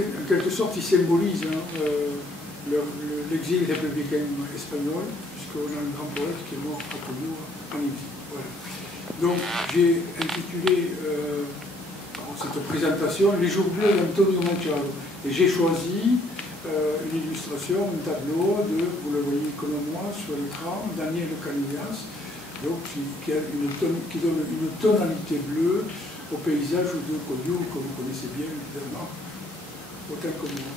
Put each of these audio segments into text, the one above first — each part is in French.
en quelque sorte, il symbolise l'exil républicain espagnol, puisqu'on a un grand poète qui est mort à Toulon en exil. Voilà. Donc, j'ai intitulé cette présentation « Les jours bleus d'Antonio Machado ». Et j'ai choisi une illustration, un tableau de, vous le voyez comme moi sur l'écran, Daniel Canillas, donc, qui donne une tonalité bleue au paysage de Collioure, que vous connaissez bien, évidemment, autant que moi.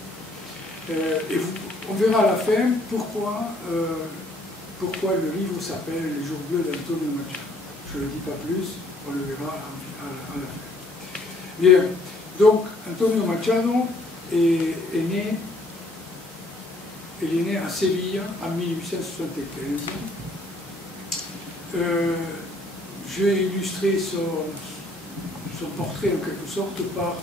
Et on verra à la fin pourquoi le livre s'appelle « Les jours bleus d'Antonio Machado ». Je ne le dis pas plus, on le verra à la fin. Bien, donc, Antonio Machado est né à Séville en 1875. J'ai illustré son portrait en quelque sorte par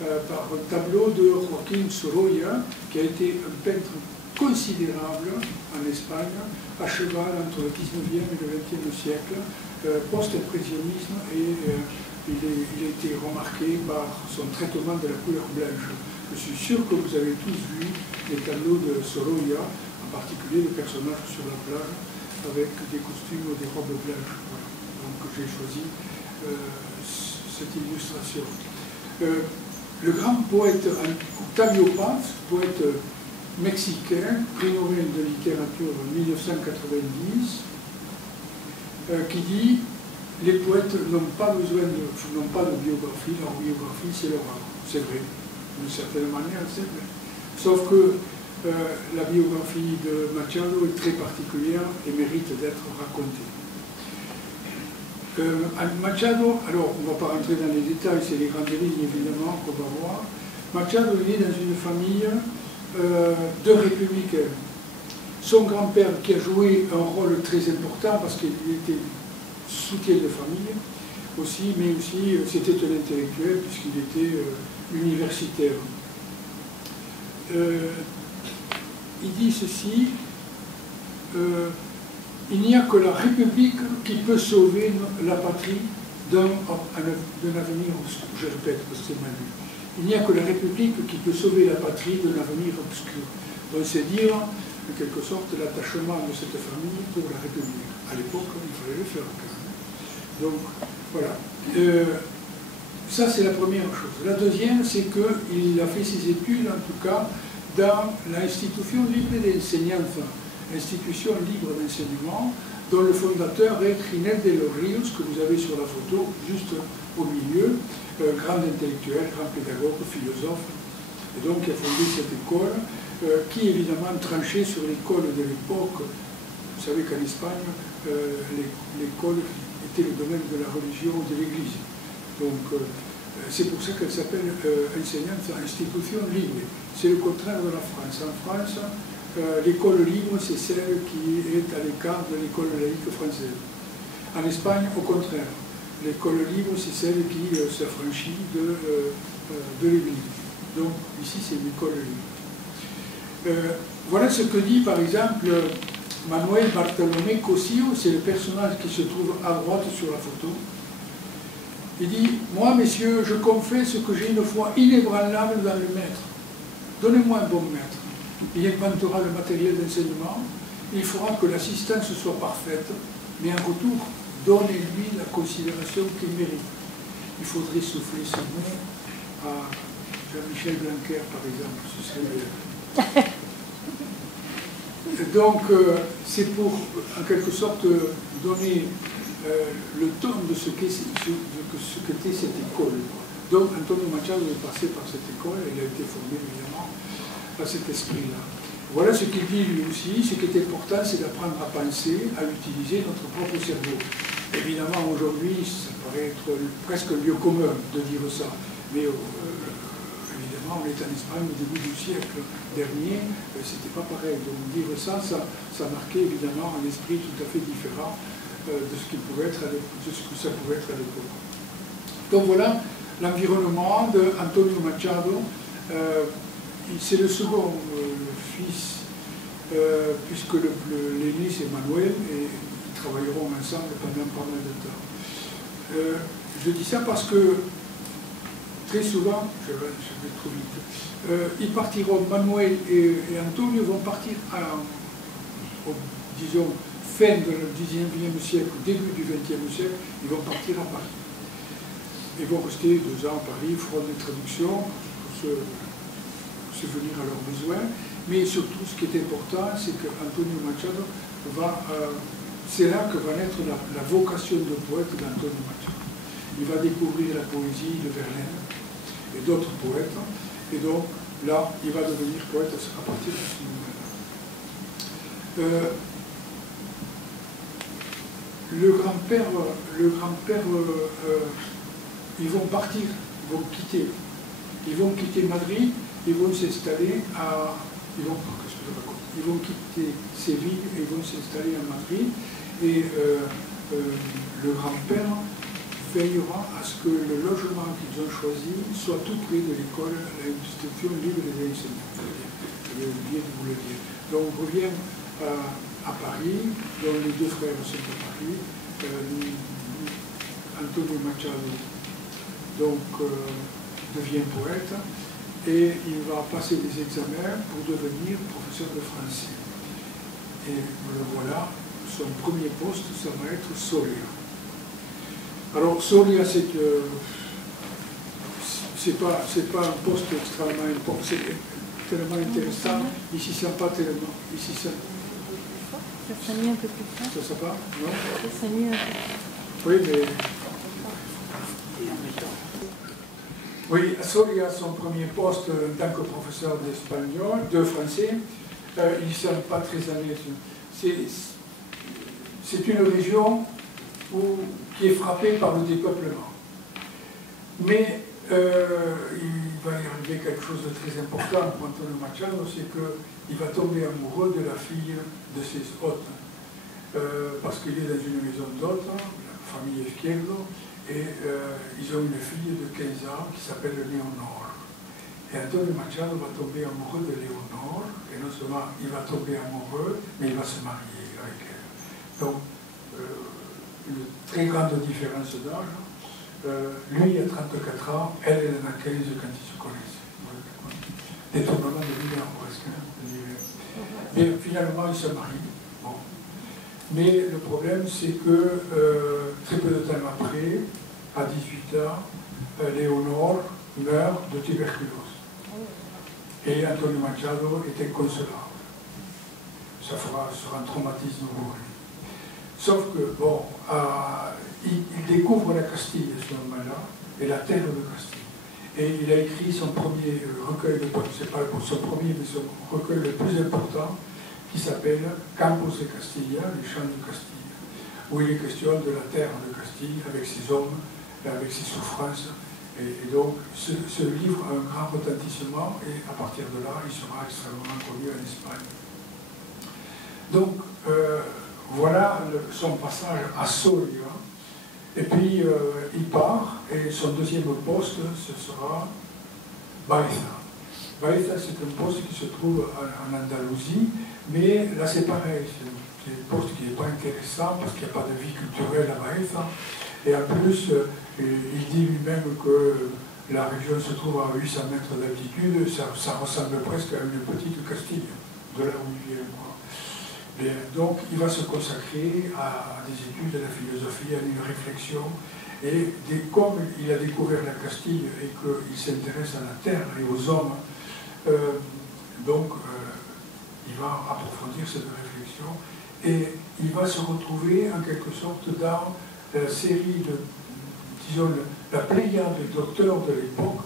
un tableau de Joaquín Sorolla, qui a été un peintre considérable en Espagne, à cheval entre le 19e et le 20e siècle, post-impressionnisme, et il a été remarqué par son traitement de la couleur blanche. Je suis sûr que vous avez tous vu les tableaux de Sorolla, en particulier le personnage sur la plage, avec des costumes ou des robes blanches. Voilà. Donc j'ai choisi cette illustration. Le grand poète Octavio Paz, poète mexicain, prix Nobel de littérature en 1990, qui dit « Les poètes n'ont pas de biographie, leur biographie c'est leur art ». C'est vrai, d'une certaine manière c'est vrai. Sauf que la biographie de Machado est très particulière et mérite d'être racontée. Machado, alors on ne va pas rentrer dans les détails, c'est les grandes lignes évidemment qu'on va voir. Machado est né dans une famille de républicains. Son grand-père qui a joué un rôle très important parce qu'il était soutien de famille aussi, mais aussi c'était un intellectuel puisqu'il était universitaire. Il dit ceci, il n'y a que la République qui peut sauver la patrie d'un avenir obscur. Je répète parce que c'est mal lu. Il n'y a que la République qui peut sauver la patrie d'un avenir obscur. Donc c'est dire, en quelque sorte, l'attachement de cette famille pour la République. À l'époque, il fallait le faire quand même. Donc, voilà. Ça, c'est la première chose. La deuxième, c'est qu'il a fait ses études, en tout cas, dans l'institution libre d'enseignement, institution libre d'enseignement, dont le fondateur est Ginés de los Ríos, que vous avez sur la photo, juste au milieu, grand intellectuel, grand pédagogue, philosophe, et donc qui a fondé cette école, qui évidemment tranchait sur l'école de l'époque. Vous savez qu'en Espagne, l'école était le domaine de la religion de l'Église. Donc, c'est pour ça qu'elle s'appelle enseignante institution libre. C'est le contraire de la France. En France, l'école libre, c'est celle qui est à l'écart de l'école laïque française. En Espagne, au contraire. L'école libre, c'est celle qui s'affranchit de l'Église. Donc, ici, c'est une école libre. Voilà ce que dit, par exemple, Manuel Bartolomé Cossio, c'est le personnage qui se trouve à droite sur la photo. Il dit « Moi, messieurs, je confesse que j'ai une foi inébranlable dans le maître. Donnez-moi un bon maître. Il inventera le matériel d'enseignement. Il fera que l'assistance soit parfaite. Mais en retour, donnez-lui la considération qu'il mérite. » Il faudrait souffler ce mot à Jean-Michel Blanquer, par exemple. Ce serait bien. Donc, c'est pour, en quelque sorte, donner le ton de ce qu'était cette école. Donc, Antonio Machado est passé par cette école, et il a été formé, évidemment, à cet esprit-là. Voilà ce qu'il dit lui aussi. Ce qui est important, c'est d'apprendre à penser, à utiliser notre propre cerveau. Évidemment, aujourd'hui, ça paraît être presque un lieu commun de dire ça, mais évidemment, on est en Espagne au début du siècle dernier, c'était pas pareil. Donc dire ça marquait évidemment un esprit tout à fait différent de ce que ça pouvait être à l'époque. Donc voilà l'environnement d'Antonio Machado. C'est le second fils, puisque l'aîné c'est Manuel, et ils travailleront ensemble pendant pas mal de temps. Je dis ça parce que très souvent, je vais trop vite, ils partiront, Manuel et Antonio vont partir disons, fin du 19e siècle, début du 20e siècle, ils vont partir à Paris. Ils vont rester 2 ans à Paris, feront des traductions pour subvenir à leurs besoins. Mais surtout, ce qui est important, c'est qu'Antonio Machado c'est là que va naître la vocation de poète d'Antonio Machado. Il va découvrir la poésie de Verlaine et d'autres poètes, et donc là, il va devenir poète à partir de ce moment-là. Le grand-père, ils vont partir, ils vont quitter Madrid, ils vont s'installer à... Ils vont quitter Séville et ils vont s'installer à Madrid. Et le grand-père veillera à ce que le logement qu'ils ont choisi soit tout près de l'école, l'institution libre des enseignants. J'avais oublié de vous le dire. Donc on revient à Paris, dont les 2 frères sont à Paris. Antonio Machado donc, devient poète et il va passer des examens pour devenir professeur de français. Et le voilà, son premier poste, ça va être Soria. Alors Soria, c'est pas un poste extrêmement important, c'est tellement intéressant. Ici, c'est pas tellement. Ici, ça serait mieux un peu plus fort. Ça se passe, non? Ça serait mieux un peu. Oui, mais... Oui, Soria, son premier poste en tant que professeur d'espagnol, de français, ils ne sont pas très à l'aise. C'est une région qui est frappée par le dépeuplement. Mais il va y arriver quelque chose de très important pour Antonio Machado, c'est qu'il va tomber amoureux de la fille de ses hôtes. Parce qu'il est dans une maison d'hôtes, la famille Izquierdo, et ils ont une fille de 15 ans qui s'appelle Léonore. Et Antonio Machado va tomber amoureux de Léonore, et non seulement il va tomber amoureux, mais il va se marier avec elle. Donc, une très grande différence d'âge. Lui, il a 34 ans, elle en a 15 quand ils se connaissent. Détournement de l'hiver, presque. Mais finalement, ils se marient. Bon. Mais le problème, c'est que très peu de temps après, à 18 ans, Léonore meurt de tuberculose. Et Antonio Machado est inconsolable. Ça sera un traumatisme pour lui. Sauf que, bon, il découvre la Castille à ce moment-là, et la terre de Castille. Et il a écrit son premier recueil de poèmes, c'est pas son premier, mais son recueil le plus important, qui s'appelle Campos de Castilla, les champs de Castille, où il est question de la terre de Castille, avec ses hommes, avec ses souffrances. Et donc, ce livre a un grand retentissement, et à partir de là, il sera extrêmement connu en Espagne. Donc, voilà son passage à Soria. Et puis, il part, et son deuxième poste, ce sera Baeza. Baeza, c'est un poste qui se trouve en Andalousie, mais là, c'est pareil. C'est un poste qui n'est pas intéressant, parce qu'il n'y a pas de vie culturelle à Baeza. Et en plus, il dit lui-même que la région se trouve à 800 mètres d'altitude, ça ressemble presque à une petite Castille, de là où il vient. Bien, donc, il va se consacrer à des études, à la philosophie, à une réflexion. Et comme il a découvert la Castille et qu'il s'intéresse à la terre et aux hommes, il va approfondir cette réflexion. Et il va se retrouver, en quelque sorte, dans la série de, disons, la pléiade de docteurs de l'époque,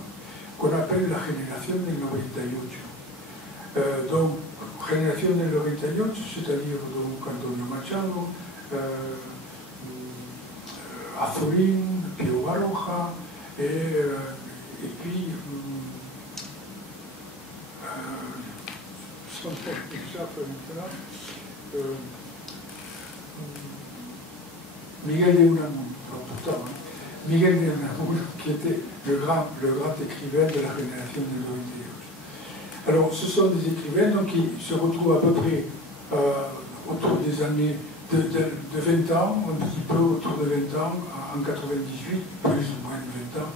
qu'on appelle la génération del 98. Donc, Generación del 98, c'est-à-dire donc Antonio Machado, Azorín, Pío Baroja, et puis son Miguel de Unamuno, pourtant, Miguel de Unamuno, qui était le grand écrivain de la génération del 98. Alors, ce sont des écrivains donc, qui se retrouvent à peu près autour des années de 20 ans, un petit peu autour de 20 ans, en 98, plus ou moins de 20 ans.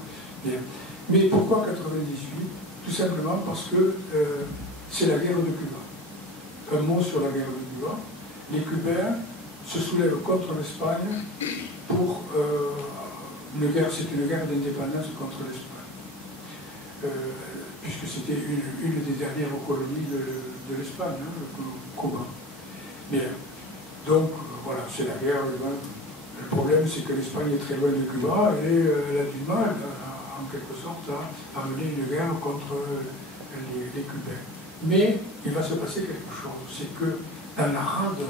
Mais pourquoi 98? Tout simplement parce que c'est la guerre de Cuba. Un mot sur la guerre de Cuba. Les Cubains se soulèvent contre l'Espagne pour une guerre, c'est une guerre d'indépendance contre l'Espagne. Puisque c'était une des dernières colonies de l'Espagne, hein, Cuba. Bien. Donc, voilà, c'est la guerre. Le problème, c'est que l'Espagne est très loin de Cuba et elle a du mal, en quelque sorte, à mener une guerre contre les Cubains. Mais il va se passer quelque chose. C'est que dans la rade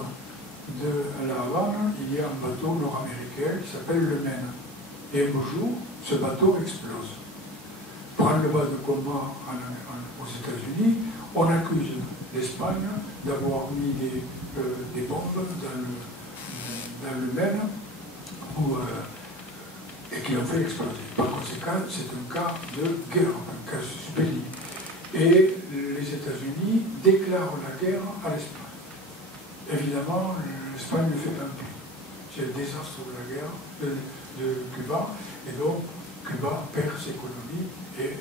de La Havane, il y a un bateau nord-américain qui s'appelle le Maine. Et un beau jour, ce bateau explose. Prend le bas de combat aux États-Unis, on accuse l'Espagne d'avoir mis des bombes dans le Maine et qui l'ont fait exploser. Par conséquent, c'est un cas de guerre, un cas belli. Et les États-Unis déclarent la guerre à l'Espagne. Évidemment, l'Espagne ne fait pas plus. C'est le désastre de la guerre de Cuba, et donc Cuba perd ses colonies, et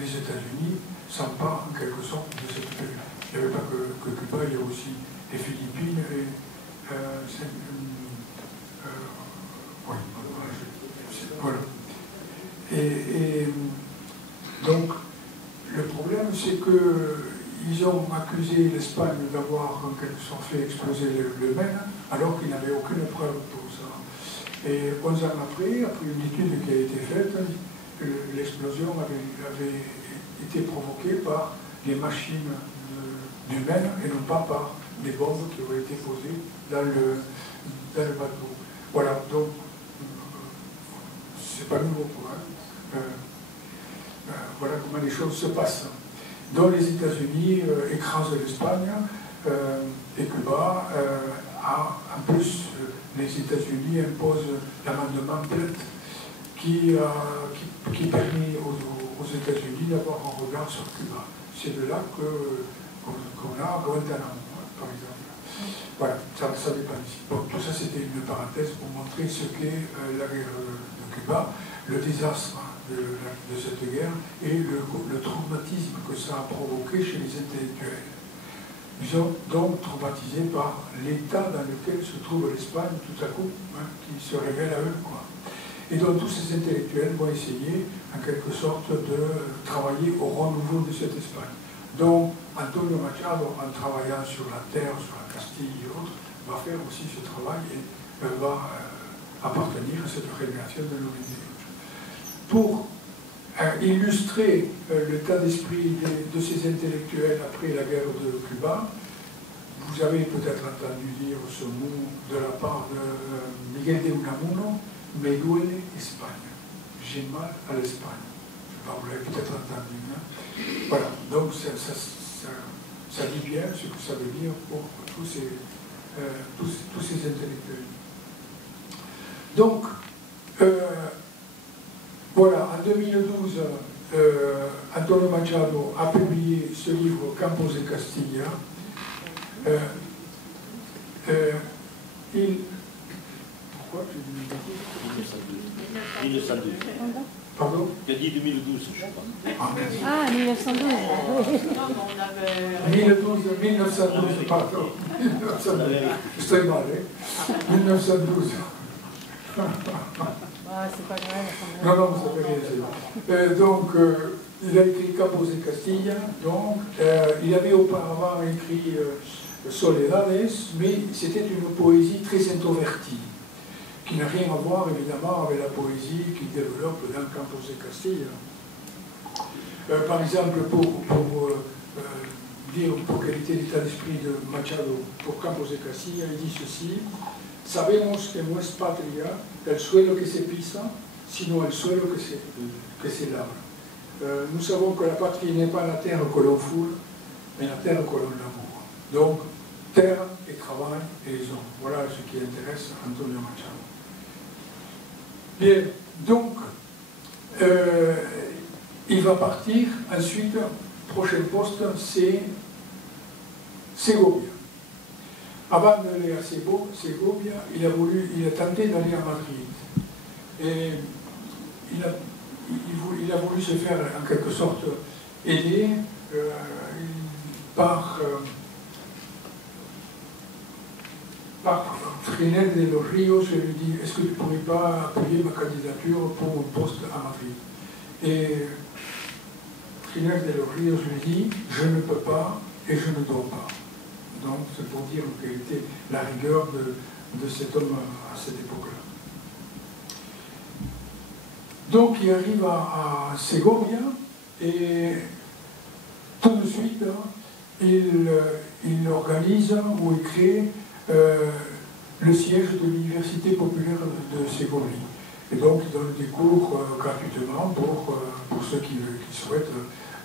les États-Unis s'emparent en quelque sorte de cette période. Il n'y avait pas que Cuba, il y a aussi les Philippines et voilà. Et donc, le problème, c'est qu'ils ont accusé l'Espagne d'avoir en quelque sorte fait exploser le Maine, alors qu'ils n'avaient aucune preuve pour ça. Et 11 ans après une étude qui a été faite, l'explosion avait été provoquée par les machines du Maine et non pas par des bombes qui auraient été posées dans le bateau. Voilà, donc, c'est pas nouveau pour eux. Voilà comment les choses se passent. Donc les États-Unis écrasent l'Espagne et Cuba. En plus, les États-Unis imposent l'amendement Platt qui permet aux États-Unis d'avoir un regard sur Cuba. C'est de là qu'on a Guantanamo, par exemple. Voilà, ça dépend ici. Bon, tout ça, c'était une parenthèse pour montrer ce qu'est la guerre de Cuba, le désastre de cette guerre et le traumatisme que ça a provoqué chez les intellectuels. Ils sont donc traumatisés par l'état dans lequel se trouve l'Espagne tout à coup, hein, qui se révèle à eux, quoi. Et donc tous ces intellectuels vont essayer, en quelque sorte, de travailler au renouveau de cette Espagne. Donc Antonio Machado, en travaillant sur la terre, sur la Castille et autres, va faire aussi ce travail et va appartenir à cette révélation de l'humanité. Pour illustrer l'état d'esprit de ces intellectuels après la guerre de Cuba, vous avez peut-être entendu dire ce mot de la part de Miguel de Unamuno, me duele Espagne. J'ai mal à l'Espagne. Vous l'avez peut-être entendu. Hein? Voilà, donc ça dit bien ce que ça veut dire pour tous ces intellectuels. Donc, voilà, en 2012, Antonio Machado a publié ce livre Campos de Castilla. Pourquoi j'ai dit 1912. Pardon? Il a dit 2012, je crois. Ah, 1912. Non, on avait... 1912, pardon. 1912. Je suis mal, hein? 1912. Ah, c'est pas grave. Non, non, vous avez raison. Donc, il a écrit Campos de Castilla, donc, il avait auparavant écrit Soledades, mais c'était une poésie très introvertie, qui n'a rien à voir évidemment avec la poésie qu'il développe dans Campos de Castilla. Par exemple, dire pour quel était l'état d'esprit de Machado pour Campos de Castilla, il dit ceci: Sabemos que no es patria el suelo que se pisa, sino el suelo que se labra. Nous savons que la patrie n'est pas la terre que l'on foule, mais la terre que l'on laboure. Donc, terre et travail et les hommes. Voilà ce qui intéresse Antonio Machado. Bien, donc, il va partir. Ensuite, prochain poste, c'est Segovia. Avant d'aller à Segovia, il a tenté d'aller à Madrid. Et il a voulu se faire en quelque sorte aider par Fresnel de los Ríos. Je lui dis, est-ce que tu ne pourrais pas appuyer ma candidature pour un poste à Madrid? Et Fresnel de los Ríos lui dit, je ne peux pas et je ne dois pas. Donc c'est pour dire quelle était la rigueur de cet homme à cette époque-là. Donc il arrive à Segovia et tout de suite il organise ou il crée le siège de l'Université populaire de Ségovie. Et donc il donne des cours gratuitement pour ceux qui souhaitent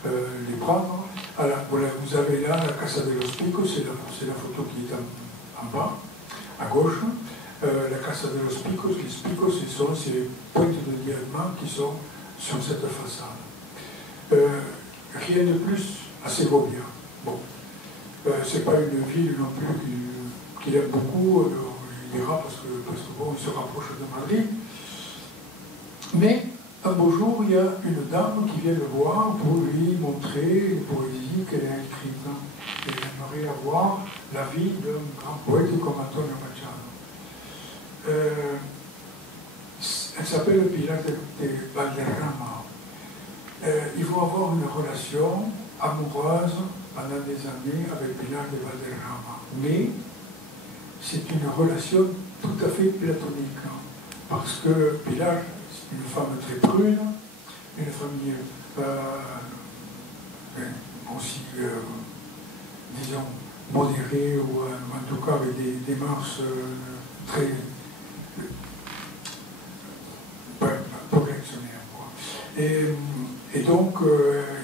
les prendre. Alors, voilà, vous avez là la Casa de los Picos, c'est la photo qui est en bas, à gauche. La Casa de los Picos, les Picos, ce sont ces pointes de diamant qui sont sur cette façade. Rien de plus à Segovia. Bon, c'est pas une ville non plus qu'il aime beaucoup, il ira parce que bon, il se rapproche de Madrid. Mais un beau jour, il y a une dame qui vient le voir pour lui montrer une poésie qu'elle a écrite. Elle aimerait avoir la vie d'un grand poète comme Antonio Machado. Elle s'appelle Pilar de Valderrama. Il faut avoir une relation amoureuse pendant des années avec Pilar de Valderrama. Mais c'est une relation tout à fait platonique. Parce que Pilar, c'est une femme très prune, une famille aussi, disons, modérée, ou en tout cas avec des mœurs très progressionnaires. Et donc,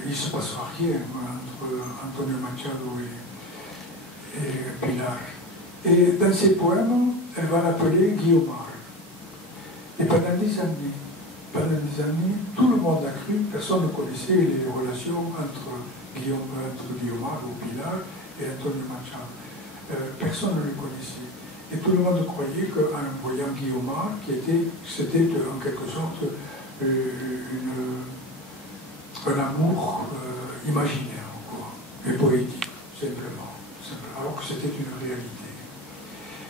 il ne se passera rien entre Antonio Machado et Pilar. Et dans ses poèmes, elle va l'appeler Guiomar. Et pendant des années, tout le monde a cru, personne ne connaissait les relations entre Guiomar ou Pilar et Antonio Machado. Personne ne les connaissait. Et tout le monde croyait qu'en voyant Guiomar, c'était en quelque sorte un amour imaginaire, quoi, et poétique, simplement. Alors que c'était une réalité.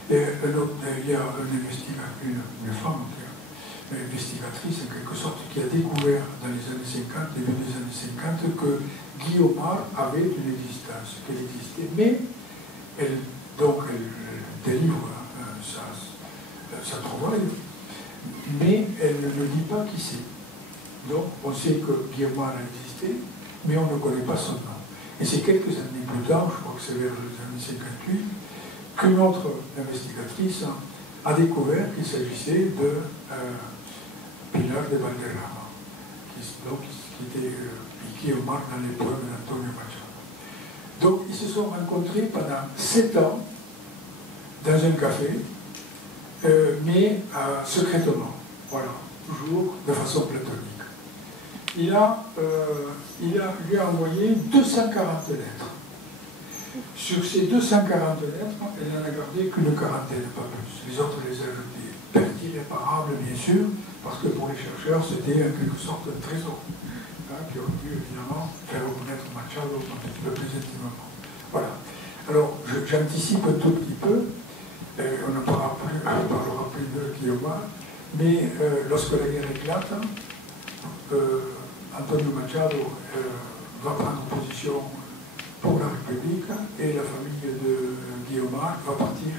Et il y a une femme, une investigatrice en quelque sorte, qui a découvert dans les années 50, début des années 50, que Guiomar avait une existence, qu'elle existait, mais elle délivre sa trouvaille, mais elle ne dit pas qui c'est. Donc on sait que Guiomar a existé, mais on ne connaît pas son nom. Et c'est quelques années plus tard, je crois que c'est vers les années 58, qu'une autre investigatrice a découvert qu'il s'agissait de Pilar de Valderrama, qui était Guiomar dans les poèmes d'Antonio Machado. Donc ils se sont rencontrés pendant 7 ans dans un café, mais secrètement, voilà, toujours de façon platonique. Il lui a envoyé 240 lettres. Sur ces 240 lettres, elle n'en a gardé qu'une quarantaine, pas plus. Les autres les a jetées. Pertes irréparables, bien sûr, parce que pour les chercheurs, c'était en quelque sorte un trésor, qui aurait pu évidemment faire reconnaître Machado un petit peu plus intimement. Voilà. Alors, j'anticipe un tout petit peu, on ne parlera plus de Guiomar, mais lorsque la guerre éclate, Antonio Machado va prendre position pour la République et la famille de Guiomar va partir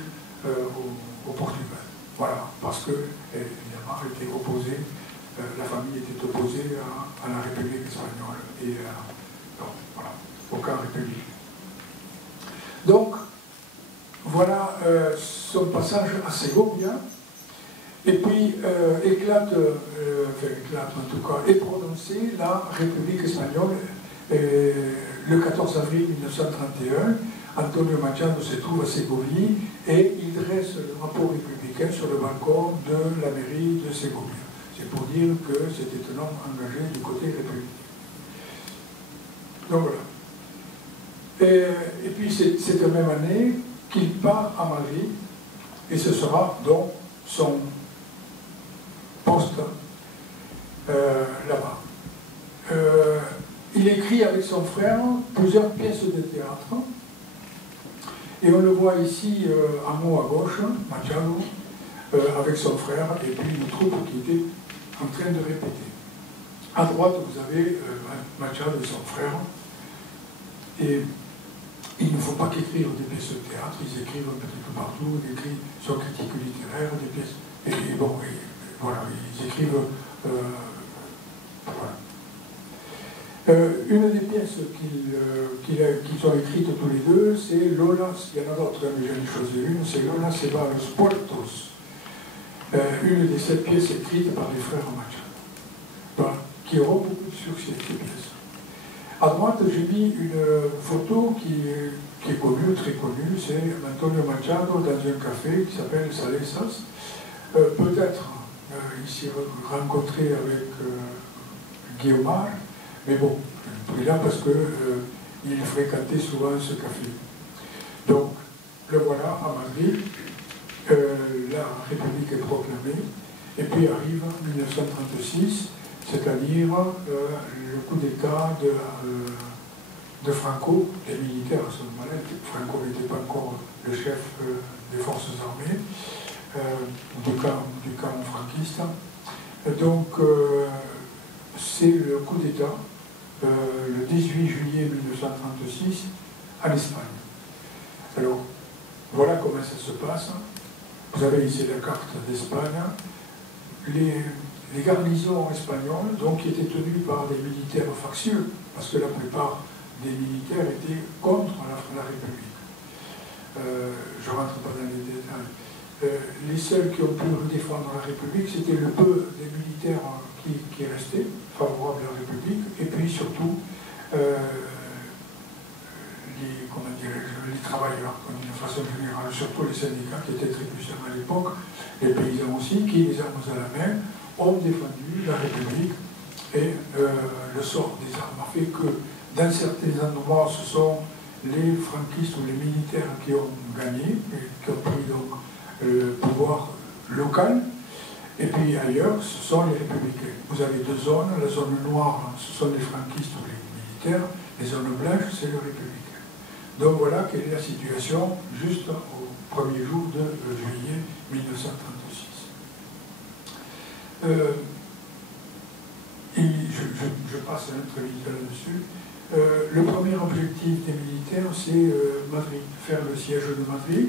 au Portugal. Voilà, parce que, évidemment, elle était opposée, la famille était opposée à la République espagnole et voilà, au camp républicain. Donc, voilà son passage à Segovia, et puis éclate en tout cas, est prononcée la République espagnole le 14 avril 1931. Antonio Machado se trouve à Ségovie et il dresse le drapeau républicain sur le balcon de la mairie de Ségovie. C'est pour dire que c'était un homme engagé du côté républicain. Donc voilà. Et puis c'est cette même année qu'il part à Madrid et ce sera donc son poste là-bas. Il écrit avec son frère plusieurs pièces de théâtre. Et on le voit ici en haut à gauche, Machado, avec son frère, et puis une troupe qui était en train de répéter. À droite, vous avez Machado et son frère. Et il ne faut pas qu'écrire des pièces de théâtre, ils écrivent un petit peu partout, ils écrivent sur critique littéraire, des pièces. Et bon, voilà, ils écrivent. Voilà. Une des pièces qu'ils ont écrites tous les deux, c'est Lola, il y en a d'autres, mais j'en ai choisi une, c'est Lola se va a los puertos. Une des 7 pièces écrites par les frères Machado, voilà, qui auront beaucoup de succès, ces pièces. À droite, j'ai mis une photo qui est connue, très connue, c'est Antonio Machado dans un café qui s'appelle Salesas. Peut-être il s'est rencontré avec Guillaumard, mais bon, je l'ai pris là parce qu'il fréquentait souvent ce café. Donc, le voilà à Madrid, la République est proclamée, et puis arrive 1936, c'est-à-dire le coup d'État de Franco, les militaires à ce moment-là. Franco n'était pas encore le chef des forces armées, du camp franquiste. Donc, c'est le coup d'État, le 18 juillet 1936, en Espagne. Alors, voilà comment ça se passe. Vous avez ici la carte d'Espagne. Les garnisons espagnoles, donc, qui étaient tenues par des militaires factieux, parce que la plupart des militaires étaient contre la République. Je ne rentre pas dans les détails. Les seuls qui ont pu défendre la République, c'était le peu des militaires qui restaient favorables à la République, et puis surtout les travailleurs, d'une façon générale, surtout les syndicats qui étaient très puissants à l'époque, les paysans aussi, qui, les armes à la main, ont défendu la République, et le sort des armes a fait que dans certains endroits, ce sont les franquistes ou les militaires qui ont gagné, et qui ont pris donc le pouvoir local, et puis ailleurs, ce sont les républicains. Vous avez 2 zones, la zone noire, ce sont les franquistes ou les militaires, les zones blanches, c'est les républicains. Donc voilà quelle est la situation juste au premier jour de juillet 1936. Je passe très vite là-dessus. Le premier objectif des militaires, c'est Madrid, faire le siège de Madrid.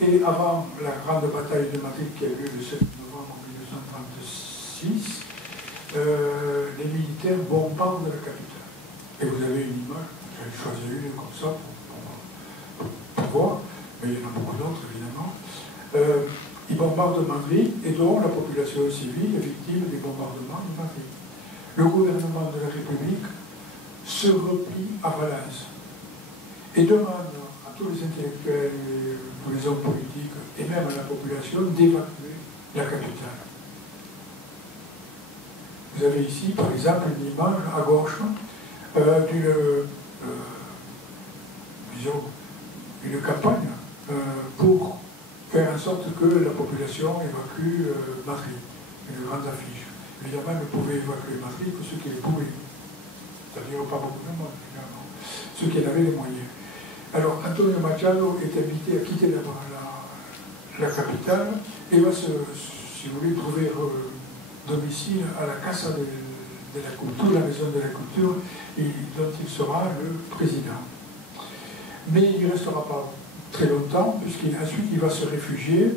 Et avant la grande bataille de Madrid qui a eu lieu le 7 novembre 1936, les militaires bombardent la capitale. Et vous avez une image, j'ai choisi une comme ça pour voir, mais il y en a beaucoup d'autres évidemment. Ils bombardent Madrid et donc la population civile est victime des bombardements de Madrid. Le gouvernement de la République se replie à Valence et demande à tous les intellectuels, tous les hommes politiques et même à la population d'évacuer la capitale. Vous avez ici, par exemple, une image à gauche d'une campagne pour faire en sorte que la population évacue Madrid, une grande affiche. Évidemment, ne pouvaient évacuer Madrid que ceux qui le pouvaient, c'est-à-dire pas beaucoup de monde, évidemment, ceux qui en avaient les moyens. Alors, Antonio Machado est invité à quitter la capitale et va, si vous voulez, trouver domicile à la Casa de la Culture, la maison de la culture, dont il sera le président. Mais il ne restera pas très longtemps, puisqu'ensuite il va se réfugier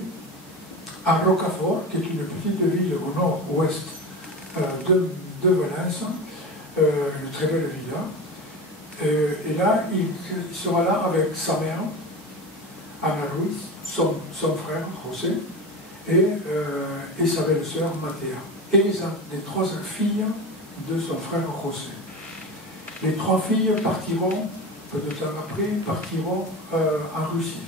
à Rocafort, qui est une petite ville au nord-ouest de Valence, une très belle ville. Et là, il sera là avec sa mère, Ana Ruiz, son frère, José, et sa belle-sœur, Matea, et les 3 filles de son frère, José. Les 3 filles partiront, peu de temps après, en Russie,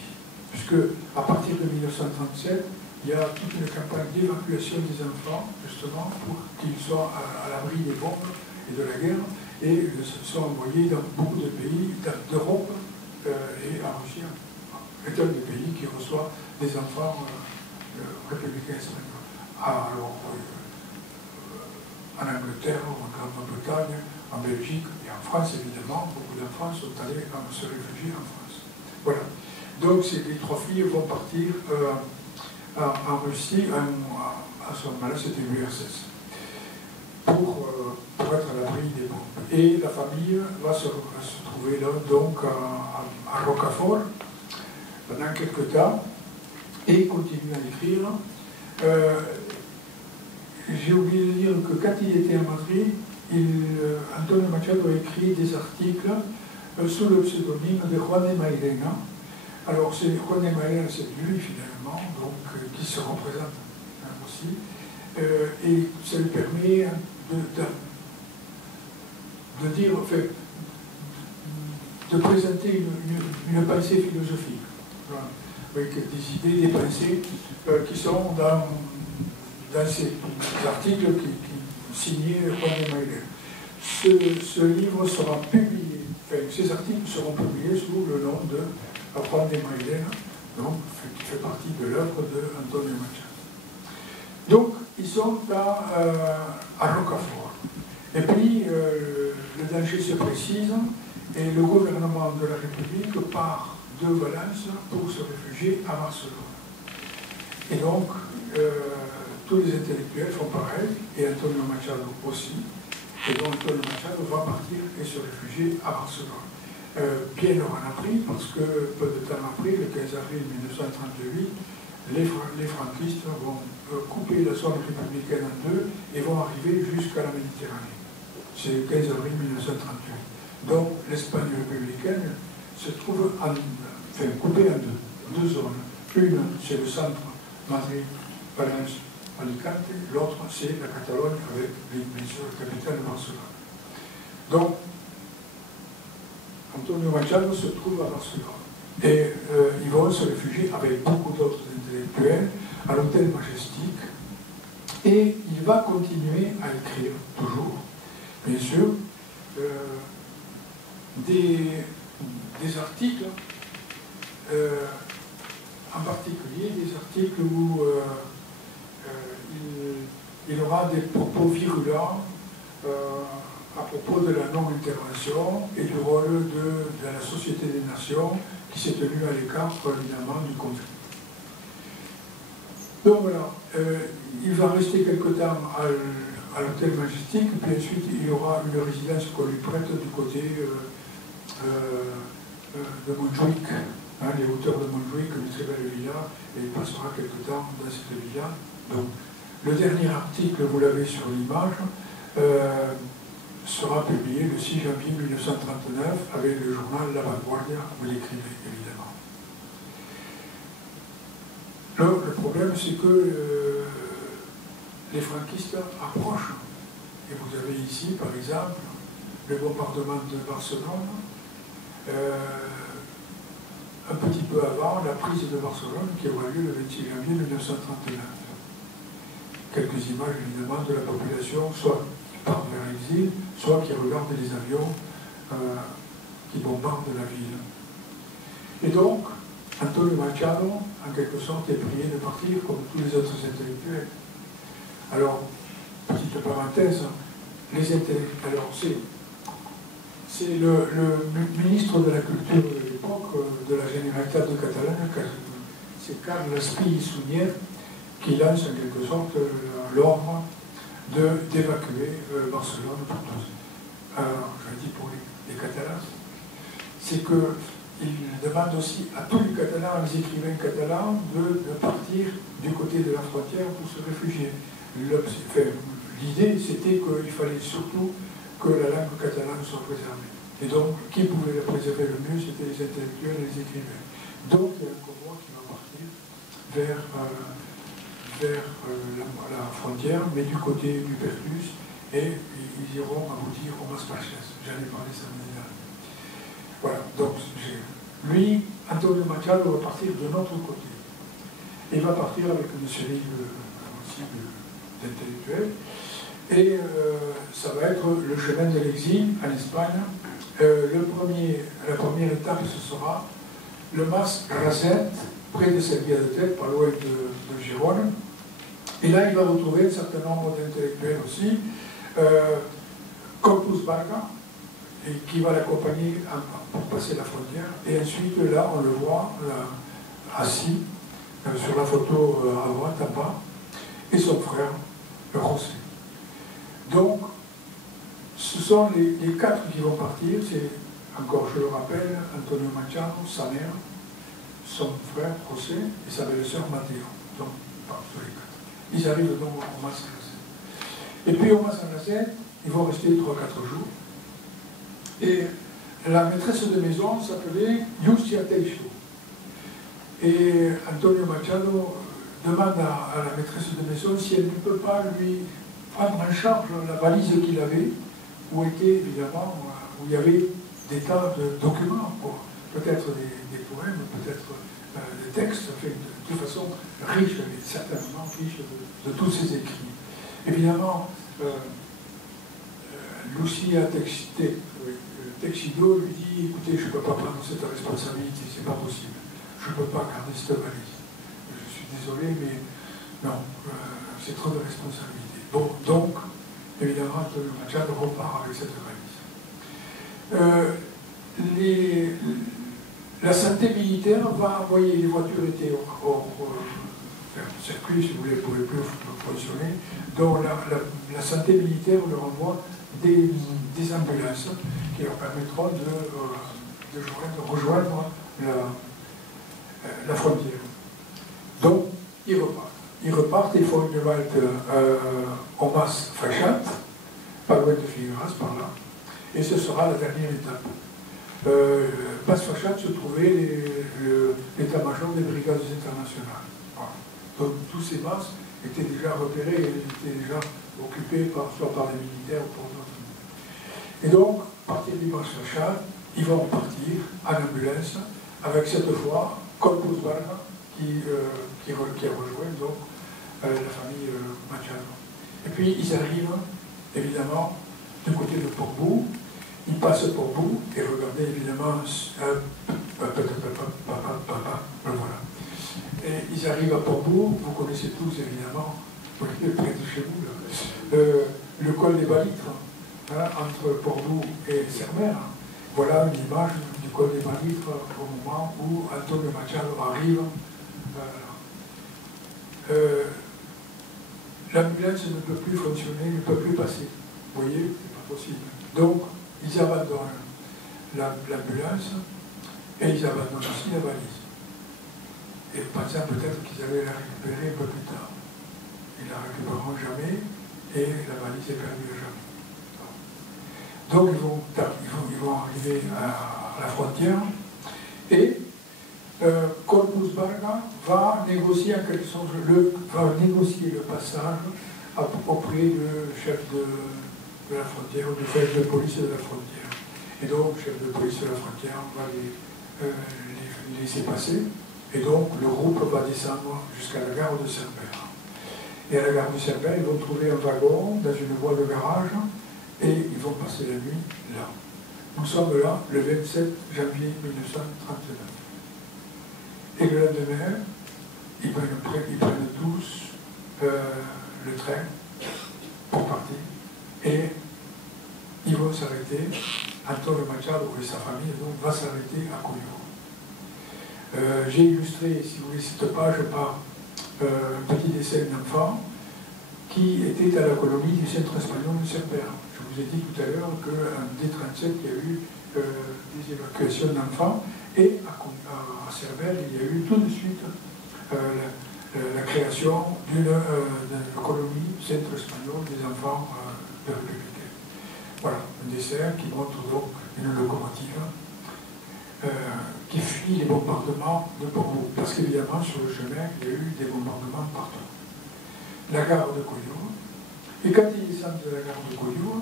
puisque à partir de 1937, il y a toute une campagne d'évacuation des enfants, justement, pour qu'ils soient à l'abri des bombes et de la guerre, et sont envoyés dans beaucoup de pays d'Europe et en Russie. C'est un des pays qui reçoit des enfants républicains espagnols. Alors, en Angleterre, en Grande-Bretagne, en Belgique et en France, évidemment. Beaucoup d'enfants sont allés se réfugier en France. Voilà. Donc les 3 filles vont partir en Russie, à ce moment-là c'était l'URSS, pour être à l'abri des bombes. Et la famille va se trouver là, donc à Rocafort, pendant quelques temps, et continue à écrire. J'ai oublié de dire que quand il était à Madrid, Antonio Machado a écrit des articles sous le pseudonyme de Juan de Mairena. Alors c'est Juan de Mairena, c'est lui finalement, donc, qui se représente aussi, et ça lui permet de dire, en fait, de présenter une pensée philosophique, voilà, avec des idées, des pensées qui sont dans ces articles qui signés Juan de Mairena. Ce livre sera publié, enfin, ces articles seront publiés sous le nom de Juan de Mairena, donc, qui fait partie de l'œuvre d'Antonio Machado. Donc, ils sont à Rocafort. Et puis, le danger se précise, et le gouvernement de la République part de Valence pour se réfugier à Barcelone. Et donc, tous les intellectuels font pareil, et Antonio Machado aussi. Et donc, Antonio Machado va partir et se réfugier à Barcelone. Bien leur en a pris, parce que peu de temps après, le 15 avril 1938, les franquistes vont couper la zone républicaine en 2 et vont arriver jusqu'à la Méditerranée. C'est le 15 avril 1938. Donc l'Espagne républicaine se trouve coupée en 2 zones. Une, c'est le centre, Madrid, Valence, Alicante. L'autre, c'est la Catalogne, avec bien sûr la capitale de Barcelone. Donc, Antonio Machado se trouve à Barcelone. Et ils vont se réfugier avec beaucoup d'autres intellectuels à l'hôtel Majestic. Et il va continuer à écrire, toujours, bien sûr, des articles, en particulier des articles où il aura des propos virulents à propos de la non-intervention et du rôle de la Société des Nations qui s'est tenue à l'écart, évidemment, du conflit. Donc voilà, il va rester quelque temps à l'hôtel Majestic, puis ensuite il y aura une résidence qu'on lui prête du côté de Montjuïc, hein, les hauteurs de Montjuïc, une très belle villa, et il passera quelque temps dans cette villa. Donc, le dernier article, vous l'avez sur l'image, sera publié le 6 janvier 1939 avec le journal La Vanguardia, où il écrivait, évidemment. Le problème, c'est que les franquistes approchent, et vous avez ici, par exemple, le bombardement de Barcelone, un petit peu avant la prise de Barcelone qui aura lieu le 26 janvier 1939. Quelques images, évidemment, de la population, soit qui part vers l'exil, soit qui regarde les avions qui bombardent la ville. Et donc, Antonio Machado, en quelque sorte, est prié de partir comme tous les autres intellectuels. Alors, petite parenthèse, les intellectuels, alors c'est le ministre de la Culture de l'époque, de la Généralitat de Catalogne, c'est Carles Pi i Sunyer, qui lance en quelque sorte l'ordre d'évacuer Barcelone pour tous. Alors, je dis pour les Catalans, c'est qu'il demande aussi à tous les Catalans, les écrivains catalans, de partir du côté de la frontière pour se réfugier. L'idée, c'était qu'il fallait surtout que la langue catalane soit préservée. Et donc, qui pouvait la préserver le mieux, c'était les intellectuels et les écrivains. Donc, il y a un convoi qui va partir vers la frontière, mais du côté du Pertus, et ils iront aboutir au Maspachès. J'en ai parlé samedi dernier. Voilà, donc lui, Antonio Machado, va partir de notre côté. Il va partir avec une série d'intellectuels, et ça va être le chemin de l'exil en Espagne. La première étape, ce sera le Mas Rasset, près de Sevilla de Tête, pas loin de Gérone. Et là, il va retrouver un certain nombre d'intellectuels aussi, Corpus Barga, et qui va l'accompagner pour passer la frontière. Et ensuite, là, on le voit assis sur la photo à droite, en bas, et son frère, José. Donc, ce sont les quatre qui vont partir. C'est, encore je le rappelle, Antonio Machado, sa mère, son frère José et sa belle-sœur Matteo. Donc, tous les quatre. Ils arrivent donc au Mas Saint-Lazare. Et puis au Mas Saint-Lazare, ils vont rester 3-4 jours. Et la maîtresse de maison s'appelait Yusia Teixo. Et Antonio Machado demande à la maîtresse de maison si elle ne peut pas lui prendre en charge la valise qu'il avait, où était évidemment, où il y avait des tas de documents, peut-être des poèmes, peut-être des textes, enfin, de toute façon riches, mais certainement riches de tous ces écrits. Évidemment, Lucia Texido lui dit, écoutez, je ne peux pas prendre cette responsabilité, c'est pas possible, je ne peux pas garder cette valise. Je suis désolé, mais non, c'est trop de responsabilité. Bon, donc, évidemment, Antonio Machado repart avec cette valise. La santé militaire va envoyer, les voitures étaient hors circuit, si vous voulez, ne pouvaient plus fonctionner, donc la santé militaire leur envoie des ambulances qui leur permettront de rejoindre la frontière. Donc, ils repartent. Ils repartent, ils font une halte au Mas Fachat, pas loin de Figueras, par là, et ce sera la dernière étape. Mas Fachat se trouvait l'état-major des brigades internationales. Voilà. Donc tous ces masses étaient déjà repérés, et étaient déjà occupés soit par les militaires ou par d'autres. Et donc, à partir du Mas Fachat, ils vont partir en ambulance, avec cette fois Corpus Barga qui rejoint donc la famille Machado. Et puis ils arrivent, évidemment, du côté de Portbou. Ils passent Portbou et regardez évidemment, voilà. Et ils arrivent à Portbou, vous connaissez tous évidemment, près de chez vous, là, le col des Balitres, hein, entre Portbou et Sermer. Voilà une image du col des Balitres au moment où Antonio Machado arrive. L'ambulance ne peut plus fonctionner, ne peut plus passer. Vous voyez, c'est pas possible. Donc, ils abandonnent l'ambulance et ils abandonnent aussi la valise. Et pensant peut-être qu'ils allaient la récupérer un peu plus tard. Ils la récupéreront jamais et la valise est perdue à jamais. Donc ils vont arriver à la frontière et Corpus Barga va négocier en quelque sorte le passage auprès du chef de la frontière, ou du chef de police de la frontière. Et donc, le chef de police de la frontière va les laisser passer. Et donc, le groupe va descendre jusqu'à la gare de Cerbère. Et à la gare de Cerbère, ils vont trouver un wagon dans une voie de garage et ils vont passer la nuit là. Nous sommes là le 27 janvier 1939. Et le lendemain, ils prennent tous le train pour partir. Et ils vont s'arrêter. Antonio Machado et sa famille donc, va s'arrêter à Coyuro. J'ai illustré, si vous voulez, cette page par un petit dessin d'enfant qui était à la colonie du centre espagnol de Cerbère. Je vous ai dit tout à l'heure qu'en D37, il y a eu des évacuations d'enfants et à Cerbère, il y a eu tout de suite la création d'une colonie centre espagnol des enfants de républicains. Voilà, un dessin qui montre donc une locomotive qui fuit les bombardements de Portbou. Parce qu'évidemment, sur le chemin, il y a eu des bombardements partout. La gare de Coyuro. Et quand ils descendent de la gare de Coyuro,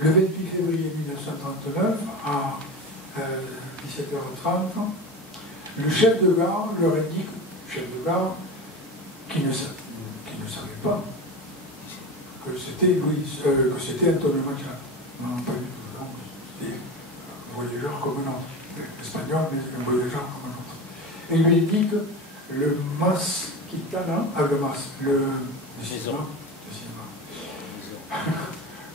le 28 février 1939, à 17h30, le chef de gare leur indique, chef de gare, qui ne savait pas que c'était Antonio Machado. Non, pas du tout. Donc, c'était un voyageur comme un autre. Espagnol, mais un voyageur comme un autre. Et il lui indique le Mas Quintana, le Mas, le cinéma,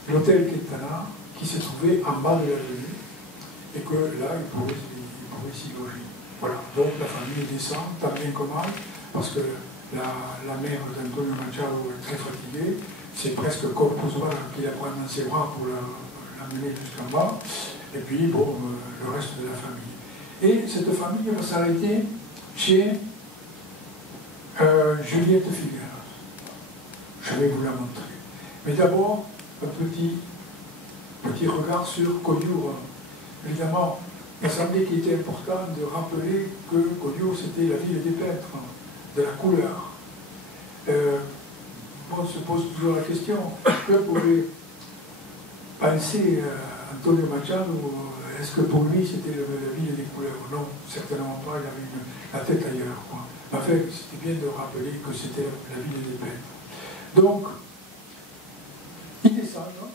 l'hôtel Quintana, qui se trouvait en bas de l'avenue, et que là, il pouvait s'y loger. Voilà, donc la famille descend, tant bien que mal, parce que la mère d'Antonio Machado est très fatiguée, c'est presque Corpus Bar qui la prend dans ses bras pour l'amener jusqu'en bas, et puis bon, le reste de la famille. Et cette famille va s'arrêter chez Juliette Figueras. Je vais vous la montrer. Mais d'abord, un petit regard sur Collioure. Évidemment, il m'a semblé qu'il était important de rappeler que Collioure, c'était la ville des peintres, de la couleur. On se pose toujours la question, que pourrait penser Antonio Machado? Est-ce que pour lui, c'était la ville des couleurs? Non, certainement pas, il avait la tête ailleurs, quoi. En fait, c'était bien de rappeler que c'était la ville des peintres. Donc, ils descendent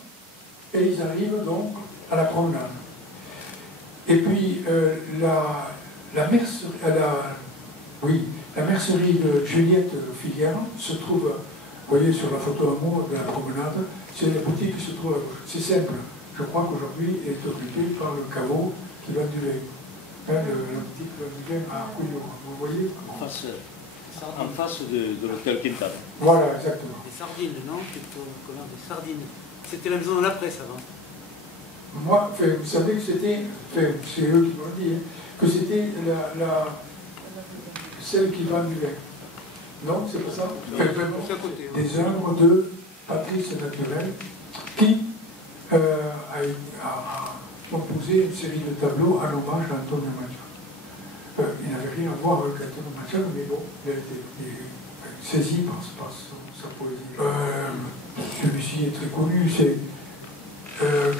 et ils arrivent donc à la promenade. Et puis, la mercerie de Juliette Figueras se trouve, vous voyez sur la photo en haut de la promenade, c'est la boutique qui se trouve à gauche. C'est simple. Je crois qu'aujourd'hui, elle est occupée par le caveau qui vend du lait. La boutique qui vend du lait à Collioure. Vous voyez? En face de l'hôtel Quintana. Voilà, exactement. Des sardines, non? Plutôt, comment, des sardines. C'était la maison de la presse avant. Moi, vous savez que c'était, c'est eux qui m'ont dit, que c'était celle qui vend du lait. Non, c'est pas ça? Des œuvres de Patrice Naturel qui a composé une série de tableaux en hommage à Antonio Machado. Il n'avait rien à voir avec Antonio Machado, mais bon, il a été saisi par sa poésie. Celui-ci est très connu, c'est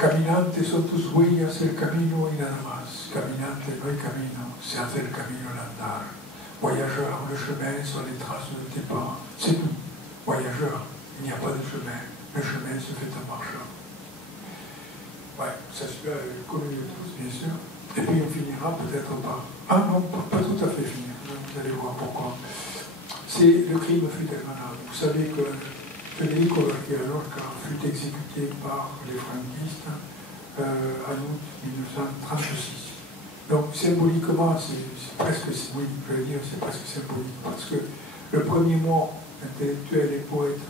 Caminante son tus huellas el camino y nada más. Caminante no hay camino, se hace el camino al andar. Voyageur, le chemin sont les traces de tes pas. C'est tout. Voyageur, il n'y a pas de chemin. Le chemin se fait en marchant. Ouais, ça se fait connu de tous, bien sûr. Et puis on finira peut-être par... Ah non, pas tout à fait finir. Vous allez voir pourquoi. C'est le crime fut terminable. Vous savez que Federico García Lorca fut exécuté par les franquistes en août 1936. Donc symboliquement, c'est presque, oui, je veux dire, c'est presque symbolique, parce que le premier mot intellectuel et poète,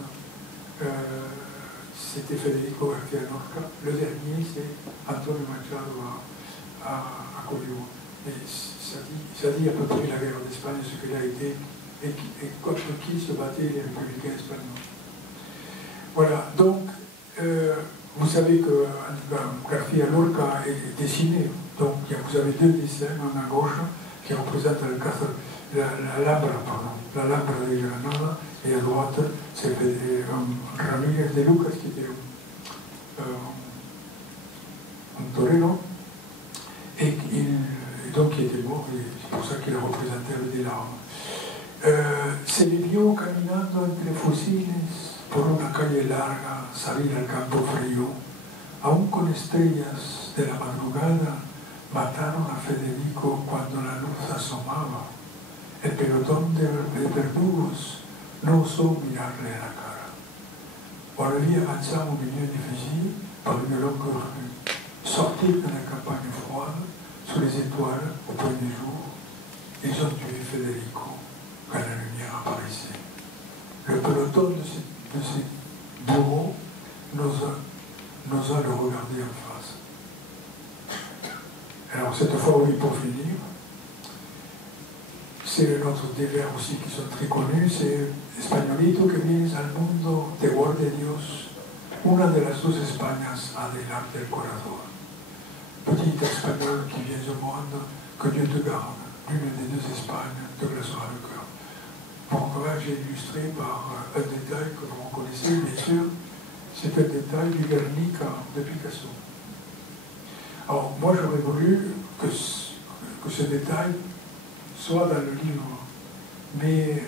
c'était Federico García Lorca. Le dernier, c'est Antonio Machado à Collioure. Et ça dit à peu près la guerre d'Espagne, ce qu'elle a été, et contre qui se battaient les républicains espagnols. Voilà, donc, vous savez que García Lorca est dessiné, donc vous avez deux dessins, un à gauche, qui représente l'Alhambra de Granada, et à droite, c'est Ramírez de Lucas, qui était un torero, et donc qui était mort, et c'est pour ça qu'il a représenté avec des larmes. Se vivió caminando entre fusiles por una calle larga, salir al campo frío, aún con estrellas de la madrugada, mataron a Federico cuando la luz asomaba. El pelotón de verdugos no osó mirarle a la cara. On le vit avançant au milieu des fusils par une longue rue, sortis de la campagne froide, sous les étoiles, au point du jour. Ils ont tué Federico quand la lumière apparaissait. Le peloton de ces bourreaux n'osa le regarder en face. Alors cette fois, oui, pour finir, c'est notre des vers aussi qui sont très connus, c'est Españolito que vienes al mundo, te guarde Dios, una de las dos Españas adelante del corazón. Petit espagnol qui viens au monde, que Dieu te garde, l'une des deux Espagnes te glacera le cœur. Bon, là, j'ai illustré par un détail que vous connaissez, bien sûr, c'est un détail du Guernica de Picasso. Alors, moi, j'aurais voulu que ce détail soit dans le livre, mais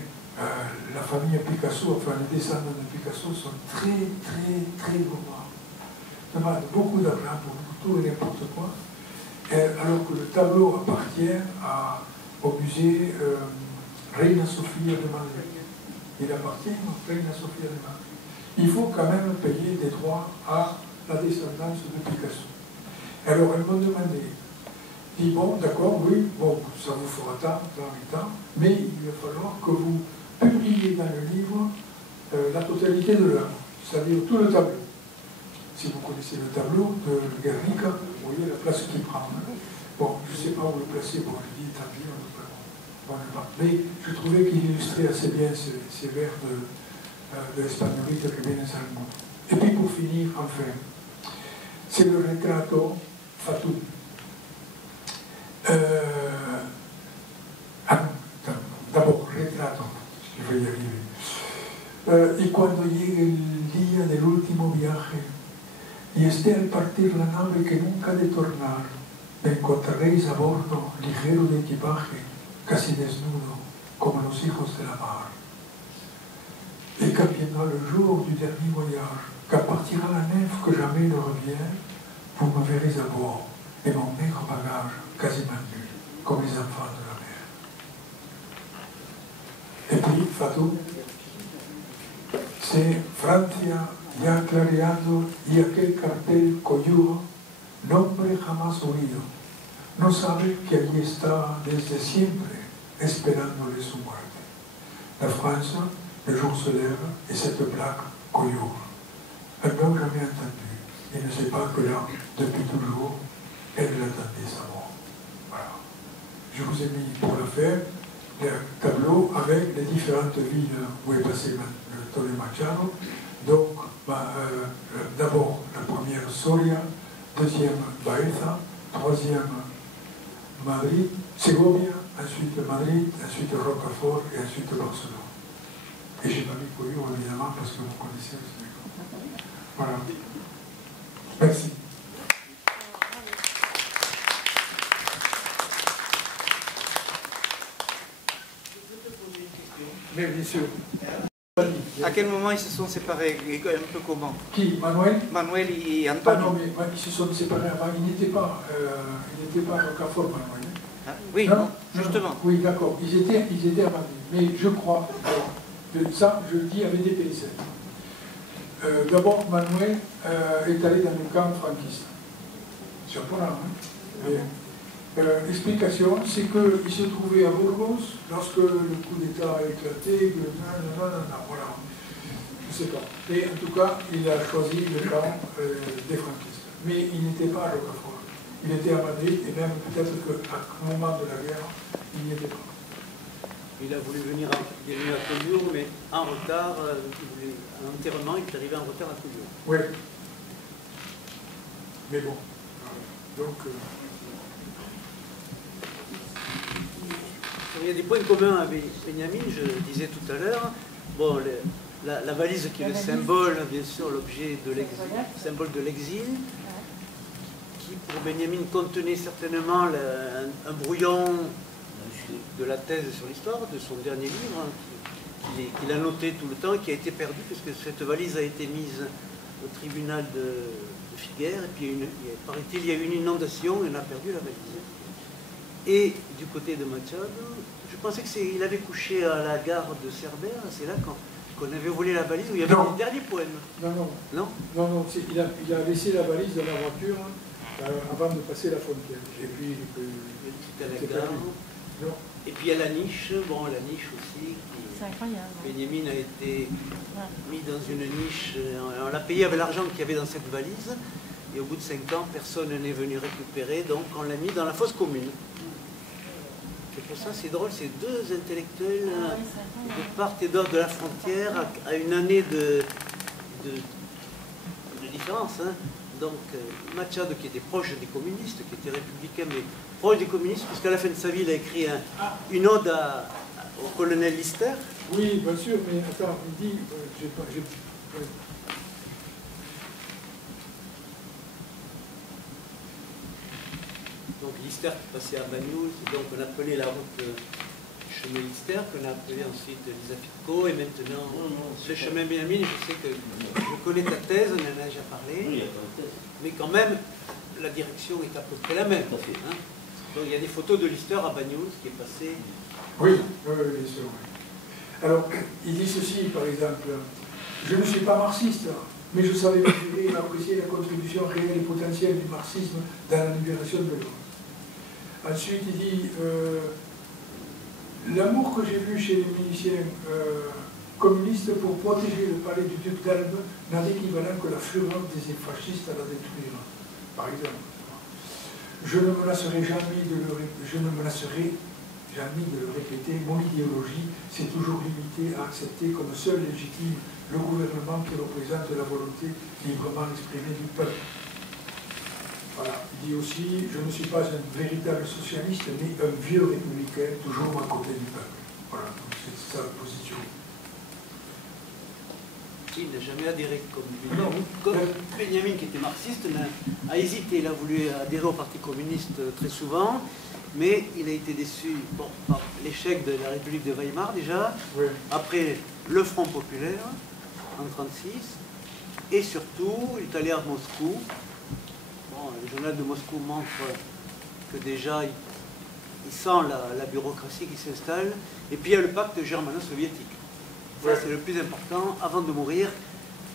la famille Picasso, enfin les descendants de Picasso sont très, très, très gourmands. Ils demandent beaucoup d'argent pour tout et n'importe quoi, alors que le tableau appartient au musée Reina Sofía de Madrid. Il appartient à Reina Sofía de Madrid. il faut quand même payer des droits à la descendance de Picasso. Alors elles m'ont demandé, dit bon, d'accord, oui, bon, ça vous fera tant et tant, mais il va falloir que vous publiez dans le livre la totalité de l'œuvre, c'est-à-dire tout le tableau. Si vous connaissez le tableau de Guernica, vous voyez la place qu'il prend. Bon, je ne sais pas où le placer, bon, je dis, tant pis, on ne peut pas. Mais je trouvais qu'il illustrait assez bien ces vers de l'Espagnolite que viene al mundo. Et puis pour finir, enfin, c'est le retrato Fatou. D'abord, retrato, je vais y arriver. Y cuando llegue el día del último viaje, y esté al partir la nave que nunca ha de tornar, me encontraréis a bordo, ligero de equipaje, casi desnudo, como los hijos de la mar. Et quand viendra le jour du dernier voyage, quand partira la nef que jamais ne revient, vous me verrez à bord, et mon maigre bagage quasiment nu, comme les enfants de la mer. Et puis, Fatou, c'est Francia ya clareado y aquel cartel Coyuro, nombre jamás oído, no sabe que allí está desde siempre, esperándole su muerte. La France, le jour se lève et cette plaque Coyuro. Elle n'a jamais entendu. Il ne sait pas que là, depuis toujours, elle l'attendait sa mort. Voilà. Je vous ai mis pour le faire le tableau avec les différentes villes où est passé le Torre Machado. Donc, d'abord la première Soria, deuxième Baeza, troisième Madrid, Segovia, ensuite Madrid, ensuite Rocafort et ensuite Barcelone. Et j'ai pas mis Coyuro évidemment parce que vous connaissez aussi. Voilà. Merci. Mais bien sûr. À quel moment ils se sont séparés et un peu comment? Qui? Manuel? Manuel et Ah Antonio. non, mais ils se sont séparés avant. Il n'était pas à Rocafort, Manuel. Ah, oui, non, justement. Non, oui, d'accord. Ils étaient à Madrid. Mais je crois, alors, ça, je le dis avec des pincettes. D'abord, Manuel est allé dans le camp franquiste. Surprenant, hein? L'explication, c'est qu'il se trouvait à Burgos lorsque le coup d'État a éclaté, voilà, je ne sais pas. Mais en tout cas, il a choisi le camp des franquistes. Mais il n'était pas à Rocafort. Il était à Madrid, et même peut-être qu'à un moment de la guerre, il n'y était pas. Il a voulu venir à Collioure, mais en retard, à l'enterrement, il est arrivé en retard à Collioure. Oui. Mais bon. Donc... Il y a des points communs avec Benjamin, je le disais tout à l'heure. Bon, la valise qui est le symbole, bien sûr, l'objet de l'exil, symbole de l'exil, qui pour Benjamin contenait certainement un brouillon de la thèse sur l'histoire, de son dernier livre, qu'il a noté tout le temps, qui a été perdu, puisque cette valise a été mise au tribunal de Figueres, et puis paraît-il, il y a eu une inondation, et on a perdu la valise. Et du côté de Machado, je pensais qu'il avait couché à la gare de Cerbère, c'est là qu'on avait volé la valise, où il y avait les derniers poèmes. Non. Non, il a laissé la valise dans la voiture avant de passer la frontière. Et puis, c'était à la gare. Non. Et puis il y a la niche, bon, la niche aussi. C'est incroyable. Benjamin a été mis dans une niche, on l'a payé avec l'argent qu'il y avait dans cette valise, et au bout de 5 ans, personne n'est venu récupérer, donc on l'a mis dans la fosse commune. C'est pour ça, c'est drôle, c'est deux intellectuels de part et d'autre de la frontière à une année de différence. Hein. Donc Machado, qui était proche des communistes, qui était républicain, mais proche des communistes, puisqu'à la fin de sa vie, il a écrit une ode au colonel Lister. Oui, bien sûr, mais attends, il dit... Donc Lister qui passait à Bagnoul, donc on appelait la route chemin Lister, qu'on a appelé ensuite Lisa Pitco, et maintenant ce chemin Benjamin. Je sais que je connais ta thèse, on en a déjà parlé, mais quand même la direction est à peu près la même. Hein. Donc il y a des photos de Lister à Bagnoul qui est passé. Oui, bien sûr. Oui. Alors, il dit ceci, par exemple, Je ne suis pas marxiste, mais je savais mesurer et apprécier la contribution réelle et potentielle du marxisme dans la libération de l'homme. Ensuite, il dit l'amour que j'ai vu chez les miliciens communistes pour protéger le palais du duc d'Albe n'a d'équivalent que la fureur des fascistes à la détruire. Par exemple, je ne me lasserai jamais de le répéter, mon idéologie s'est toujours limitée à accepter comme seul légitime le gouvernement qui représente la volonté librement exprimée du peuple. Voilà. Il dit aussi, je ne suis pas un véritable socialiste, mais un vieux républicain, toujours à côté du peuple. Voilà, donc c'est sa position. Il n'a jamais adhéré comme Benjamin, qui était marxiste, a hésité. Il a voulu adhérer au Parti communiste très souvent, mais il a été déçu par l'échec de la République de Weimar déjà, Oui. après le Front populaire en 1936, et surtout, il est allé à Moscou. Bon, le journal de Moscou montre que déjà il sent la bureaucratie qui s'installe, et puis il y a le pacte germano-soviétique. Ça, c'est le plus important. Avant de mourir,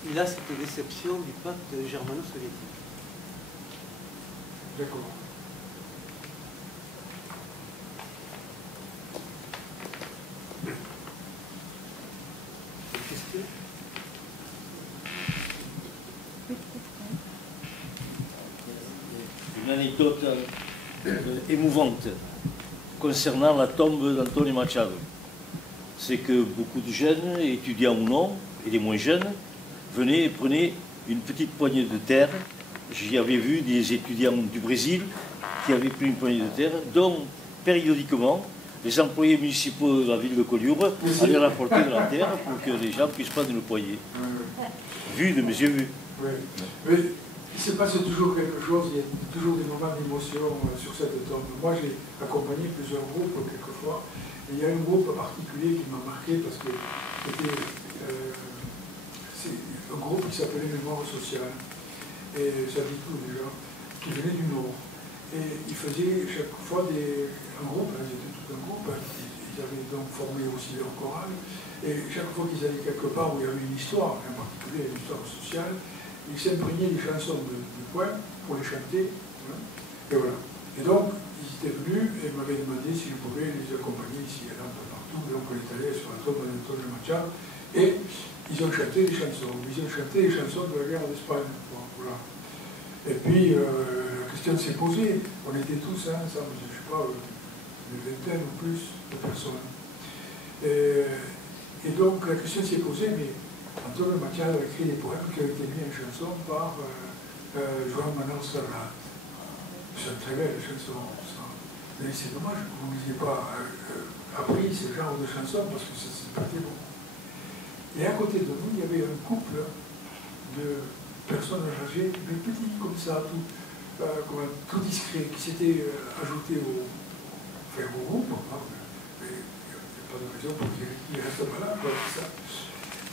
il a cette déception du pacte germano-soviétique. D'accord. Une question ? Une anecdote émouvante concernant la tombe d'Antonio Machado. C'est que beaucoup de jeunes, étudiants ou non, et les moins jeunes, venaient et prenaient une petite poignée de terre. J'y avais vu des étudiants du Brésil qui avaient pris une poignée de terre, dont périodiquement les employés municipaux de la ville de Collioure allaient rapporter de la terre pour que les gens puissent prendre le poignet. Vu de mes yeux vus. Oui. Mais il se passe toujours quelque chose, il y a toujours des moments d'émotion sur cette tombe. Moi, j'ai accompagné plusieurs groupes quelquefois. Et il y a un groupe particulier qui m'a marqué parce que c'était un groupe qui s'appelait Mémoire sociale. Et ça dit tout déjà, qui venait du Nord. Et ils faisaient chaque fois un groupe, ils étaient tout un groupe, ils avaient donc formé aussi leur chorale. Et chaque fois qu'ils allaient quelque part où il y avait une histoire, en particulier une histoire sociale, ils s'imprégnaient des chansons de poèmes pour les chanter. Et voilà. Et donc, ils étaient venus et m'avaient demandé si je pouvais les accompagner ici et là, un peu partout. Donc, on est allé sur la tombe d'Antonio Machado et ils ont chanté des chansons. Ils ont chanté des chansons de la guerre d'Espagne. Voilà. Et puis, la question s'est posée. On était tous ensemble, je ne sais pas, une vingtaine ou plus de personnes. Et donc, la question s'est posée, mais Antonio Machado a écrit des poèmes qui ont été mis en chanson par Joan Manuel Serrat. C'est une très belle chanson. Mais c'est dommage que vous n'ayez pas appris ce genre de chansons parce que c'est pas très bon. Et à côté de nous, il y avait un couple de personnes âgées, mais petits comme ça, tout discret, qui s'étaient ajoutés au groupe. Mais il n'y a pas de raison pour qu'ils restent pas là, quoi, ça.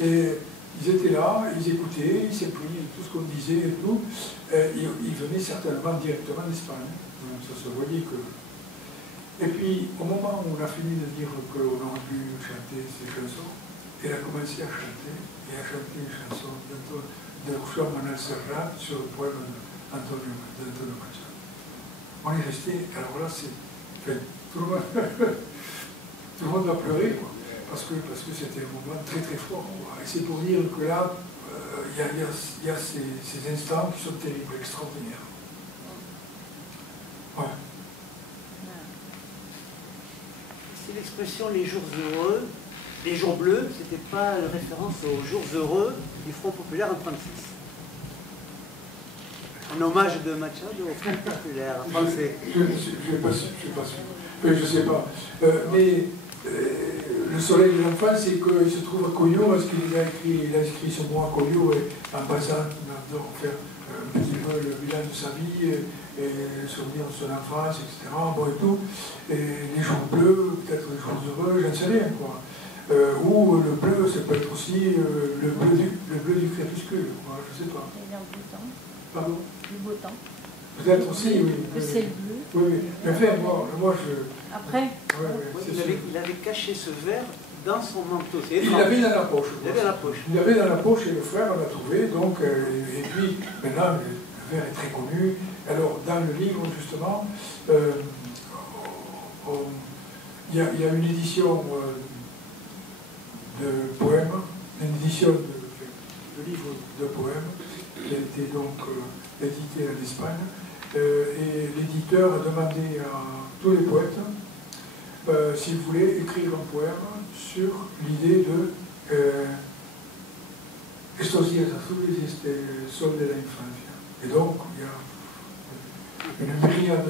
Et ils étaient là, ils écoutaient, ils s'imprégnaient de tout ce qu'on disait et tout. Ils venaient certainement directement d'Espagne. Donc ça se voyait que... Et puis, au moment où on a fini de dire qu'on aurait pu chanter ces chansons, elle a commencé à chanter, et à chanter une chanson de Joan Manuel Serrat sur le poème d'Antonio Machado. On est resté, alors là, c'est... Enfin, tout le monde a pleuré, quoi. Parce que c'était un moment très très fort. Et c'est pour dire que là, il y a ces instants qui sont terribles, extraordinaires. Ouais. C'est l'expression les jours heureux, les jours bleus, c'était pas une référence aux jours heureux du Front populaire en 1936. Un hommage de Machado au Front populaire français. Je ne suis pas sûr. Mais je ne sais pas. Le soleil de l'enfance, c'est qu'il se trouve à Collioure, parce qu'il a écrit ce mot à Collioure, et en passant, il adore faire un petit peu le bilan de sa vie, et le souvenir de son enfance, etc. Bon et tout. Et les jours bleus, peut-être les jours heureux, j'en sais rien, quoi. Ou le bleu, ça peut être aussi le bleu du crépuscule, quoi, je ne sais pas. Et dans le beau temps. Pardon? Le beau temps. Peut-être aussi, oui. Le ciel bleu. Oui, oui. Mais enfin, moi je... Après. Ouais, c'est sûr. Il avait caché ce vers dans son manteau. C'est Il étrange. l'avait dans la poche. Il l'avait dans la poche. Il l'avait dans la poche et le frère l'a trouvé. Donc, et puis, maintenant, le verre est très connu. Alors, dans le livre, justement, il y a une édition de poèmes, une édition de livre de poèmes qui a été donc édité en Espagne. Et l'éditeur a demandé à tous les poètes s'ils voulaient écrire un poème sur l'idée de estos días azules y este sol de la infancia. Et donc, il y a une myriade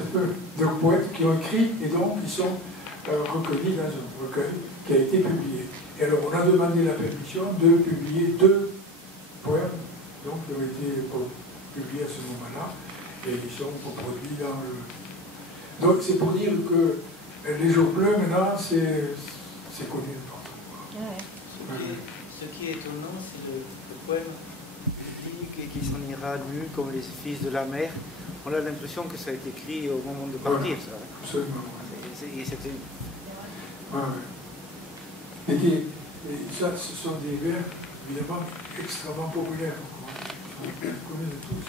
de poètes qui ont écrit et donc qui sont recueillis dans un recueil qui a été publié. Et alors, on a demandé la permission de publier 2 poèmes donc, qui ont été publiés à ce moment-là et ils sont reproduits dans le... Donc, c'est pour dire que les jours bleus, maintenant, c'est connu partout. Ce qui est étonnant, c'est le poème biblique qui s'en ira nu comme les fils de la mer. On a l'impression que ça a été écrit au moment de partir, ça. Absolument. Et c'était... Et ça, ce sont des vers, évidemment, extrêmement populaires. On connaît de tous.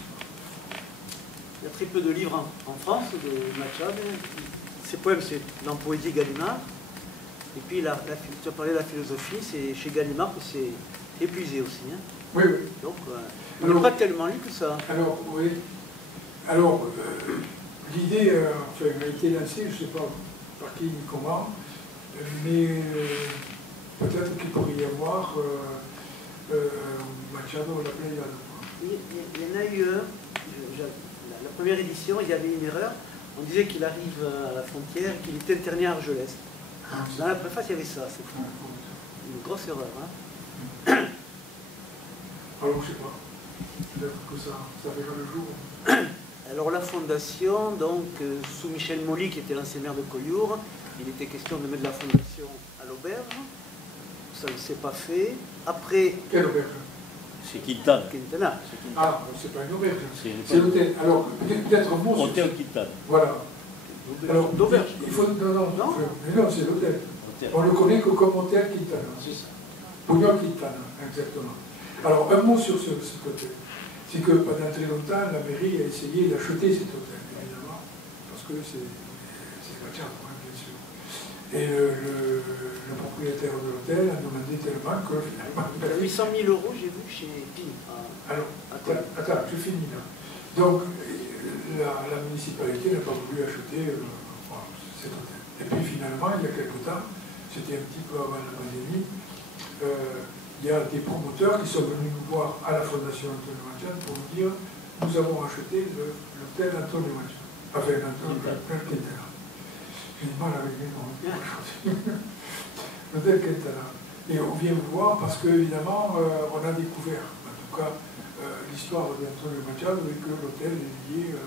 Il y a très peu de livres en France de Machado. Ces poèmes, c'est dans Poésie Gallimard. Et puis, tu as parlé de la philosophie, c'est chez Gallimard que c'est épuisé aussi. Hein. Oui, oui. Donc, on n'a pas tellement lu que ça. Alors, oui. Alors, l'idée a été lancée, je ne sais pas par qui ni comment, mais peut-être qu'il pourrait y avoir Machado la Pléiade. Il y en a eu un. La première édition, il y avait une erreur. On disait qu'il arrive à la frontière, qu'il est interné à Argelès. Dans la préface, il y avait ça. C'est une grosse erreur. Hein. Alors, je ne sais pas. Peut-être que ça verra le jour. Alors, la fondation, donc, sous Michel Molly, qui était l'ancien maire de Collioure, il était question de mettre la fondation à l'auberge. Ça ne s'est pas fait. Après... Quelle auberge? C'est Quintana. Quintana. Ah, c'est pas une auberge. C'est l'hôtel. Alors, peut-être un mot. Hôtel Quintana. Voilà. Alors, d'auberge. Il faut... Non, mais non, c'est l'hôtel. Hôtel. On le connaît que comme hôtel Quintana, c'est ça. Pugno Quintana, exactement. Alors, un mot sur cet hôtel. C'est que pendant très longtemps, la mairie a essayé d'acheter cet hôtel, évidemment, parce que c'est Machado, bien sûr. Et le propriétaire de l'hôtel a demandé tellement que finalement... 800 000 euros, j'ai vu chez Pine. Alors, attends, je finis là. Donc, la municipalité n'a pas voulu acheter cet hôtel. Et puis finalement, il y a quelque temps, c'était un petit peu avant la pandémie, il y a des promoteurs qui sont venus nous voir à la Fondation Antonio Machado pour nous dire nous avons acheté l'hôtel Antonio Machado. Enfin, Quintana. J'ai du mal avec les noms. L'hôtel Quintana. Et on vient vous voir parce qu'évidemment, on a découvert, en tout cas, l'histoire d'Antonio Machado et que l'hôtel est lié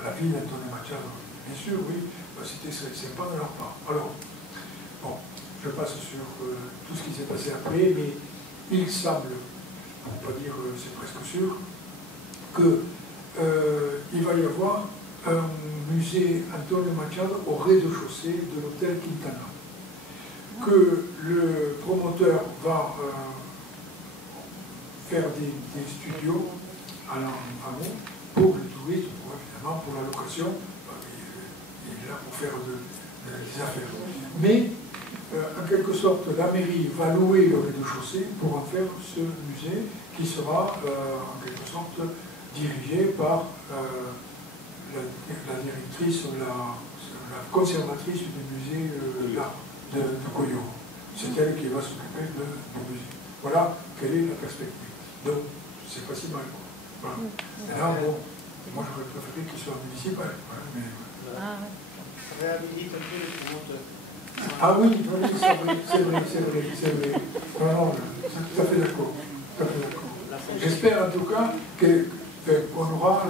à la vie d'Antonio Machado. Bien sûr, oui, c'était sympa de leur part. Alors, bon. Je passe sur tout ce qui s'est passé après, mais il semble, pour ne pas dire c'est presque sûr, qu'il va y avoir un musée Antonio Machado au rez-de-chaussée de l'hôtel Quintana. Que le promoteur va faire des studios à l'amont pour le tourisme, évidemment pour la location, il est là pour faire des affaires. Mais en quelque sorte, la mairie va louer le rez-de-chaussée pour en faire ce musée qui sera en quelque sorte dirigé par la directrice, la conservatrice du musée d'art de Collioure. C'est elle qui va s'occuper du musée. Voilà quelle est la perspective. Donc, c'est pas si mal. Voilà. Et là, bon, moi j'aurais préféré qu'il soit municipal. Mais, Réhabilite un peu les promoteurs. Ah oui, c'est vrai. Non, tout à fait d'accord. J'espère en tout cas qu'on aura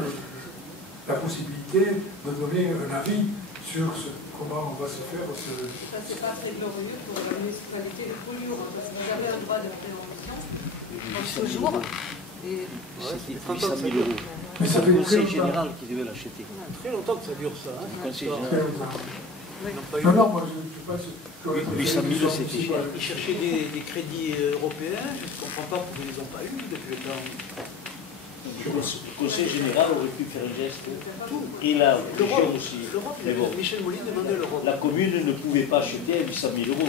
la possibilité de donner un avis sur comment on va se faire. Ça, c'est pas très glorieux pour la municipalité de Collioure, parce que vous avez un droit de préemption. Toujours. C'était 800 000 euros. Mais ça C'est fait le très conseil longtemps. général qui devait l'acheter. Très longtemps que ça dure ça. Hein, Le conseil Très général. longtemps. Ils n'ont pas eu. Non, non, moi je pense que... 800 000, c'était cher. Ils cherchaient des crédits européens, je ne comprends pas pourquoi ils n'ont pas eu depuis le temps. Le Conseil général aurait pu faire un geste. Et la région aussi. L'Europe, Mais bon, Michel Molin demandait l'Europe. la commune ne pouvait pas acheter à 800 000 euros.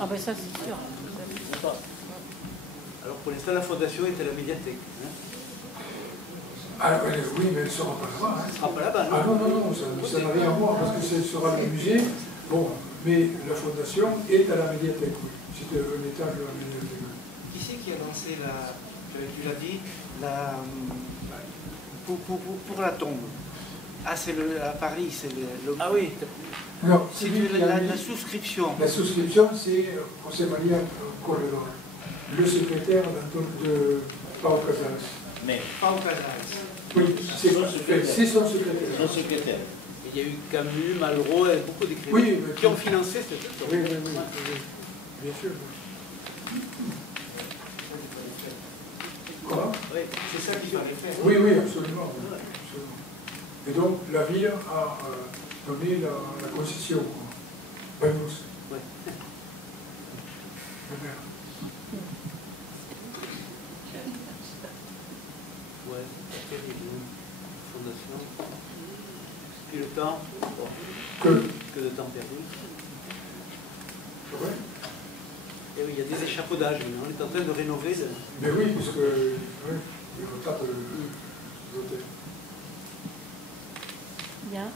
Ah ben ça c'est sûr. Alors pour l'instant, la fondation est à la médiathèque. Hein. Ah, oui, mais elle ne sera pas là-bas. Hein. Elle ne sera pas là-bas, non? Ah non, non, non, ça n'a rien à voir, parce que ce sera le musée. Bon, mais la fondation est à la médiathèque, oui. C'est un étage de la médiathèque. Qui c'est qui a lancé la, tu l'as dit, la, pour la tombe? Ah, c'est à Paris, c'est le... Ah oui, Non, C'est celui qui a mis- la souscription. La souscription, c'est José María Corredor, le secrétaire de Pau Casals. Mais Pas au Casals. Oui, c'est Son secrétaire. c'est son secrétaire. son secrétaire. il y a eu Camus, Malraux, et beaucoup d'écrivains Oui, mais- qui ont financé cette œuvre. Oui, oui, oui, oui, bien sûr. Quoi? Oui. C'est ça qu'il fallait faire. Oui, oui, absolument. Oui, absolument. Et donc, la ville a donné la concession. Ben, Ouais. le maire. Ouais, terrible. Fondation. Puis le temps, bon, que de temps perdu. Ouais. Et oui, il y a des échafaudages. On est en train de rénover. Mais oui, parce que il retape l'hôtel. Bien.